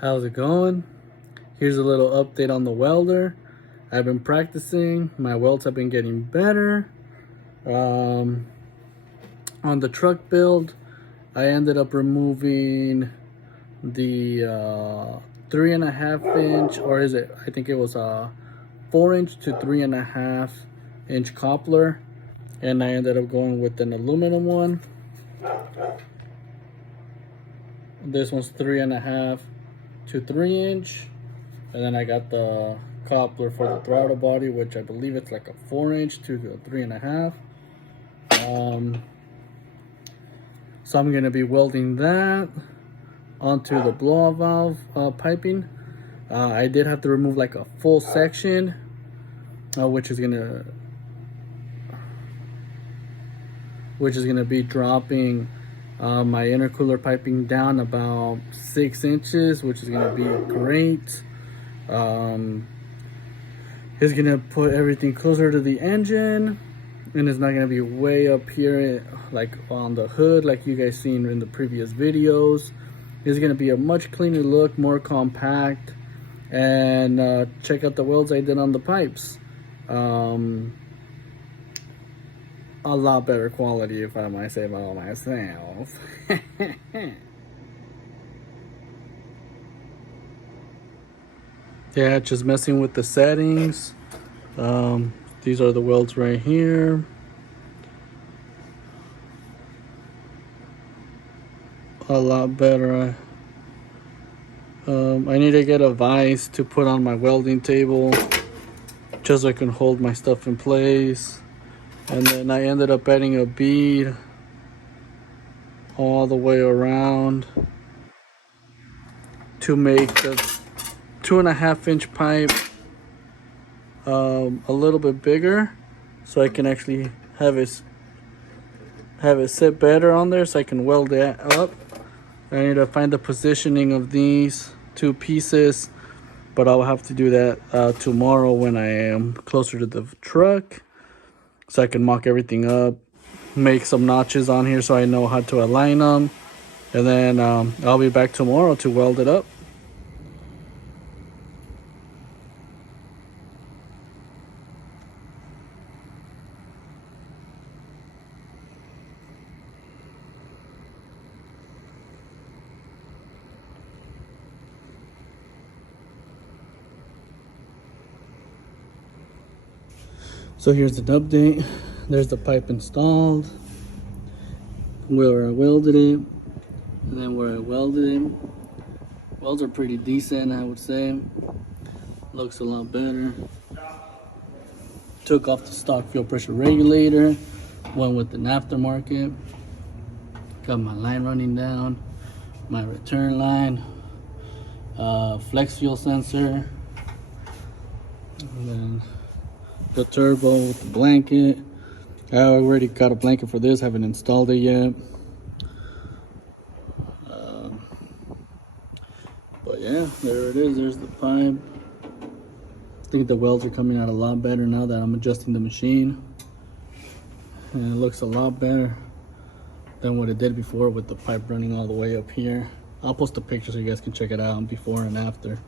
How's it going? Here's a little update on the welder. I've been practicing. My welds have been getting better. On the truck build, I ended up removing the 3.5 inch, or is it? I think it was a 4-inch to 3.5 inch coupler, and I ended up going with an aluminum one. This one's 3.5 to 3-inch, and then I got the coupler for the throttle body, which I believe it's like a 4-inch to the 3.5. So I'm gonna be welding that onto the blow-off valve piping. I did have to remove like a full section, which is gonna be dropping my intercooler piping down about 6 inches, which is gonna be great. It's gonna put everything closer to the engine, and it's not gonna be way up here like on the hood like you guys seen in the previous videos. It's gonna be a much cleaner look, more compact, and check out the welds I did on the pipes. A lot better quality, if I might say by myself. Yeah, just messing with the settings. These are the welds right here. A lot better. I need to get a vise to put on my welding table just so I can hold my stuff in place. And then I ended up adding a bead all the way around to make the 2.5 inch pipe a little bit bigger, so I can actually have it sit better on there, so I can weld that up. I need to find the positioning of these two pieces, but I'll have to do that tomorrow when I am closer to the truck, so I can mock everything up, make some notches on here so I know how to align them, and then I'll be back tomorrow to weld it up. So here's an update. There's the pipe installed, where I welded it, and then where I welded it. Welds are pretty decent, I would say. Looks a lot better. Took off the stock fuel pressure regulator, went with an aftermarket. Got my line running down, my return line, flex fuel sensor, and then the turbo with the blanket. I already got a blanket for this, haven't installed it yet. But yeah, there it is. There's the pipe. I think the welds are coming out a lot better now that I'm adjusting the machine, and it looks a lot better than what it did before with the pipe running all the way up here. I'll post a picture so you guys can check it out before and after.